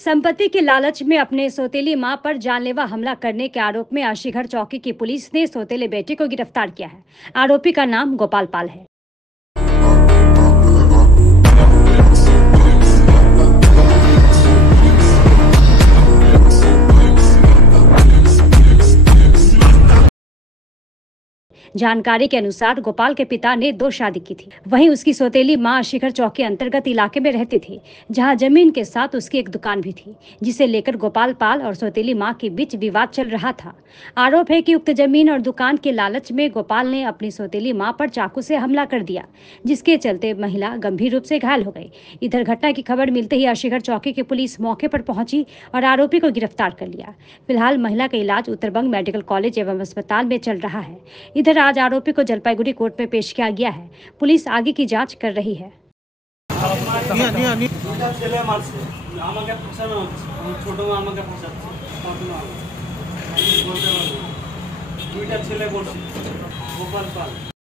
संपत्ति के लालच में अपने सौतेली मां पर जानलेवा हमला करने के आरोप में आशीघर चौकी की पुलिस ने सौतेले बेटे को गिरफ्तार किया है। आरोपी का नाम गोपाल पाल है। जानकारी के अनुसार गोपाल के पिता ने 2 शादी की थी। वहीं उसकी सौतेली मां शिखर चौक के अंतर्गत इलाके में रहती थी, जहां जमीन के साथ उसकी एक दुकान भी थी, जिसे लेकर गोपाल पाल और सौतेली मां के बीच विवाद चल रहा था। आरोप है कि उक्त जमीन और दुकान के लालच में गोपाल ने अपनी सौतेली मां पर चाकू से हमला कर दिया, जिसके चलते महिला गंभीर रूप से घायल हो गई। इधर घटना की खबर मिलते ही आशीघर चौकी की पुलिस मौके पर पहुंची और आरोपी को गिरफ्तार कर लिया। फिलहाल महिला का इलाज उत्तरबंग मेडिकल कॉलेज एवं अस्पताल में चल रहा है। इधर आज आरोपी को जलपाईगुड़ी कोर्ट में पेश किया गया है। पुलिस आगे की जांच कर रही है। गोपाल पाल।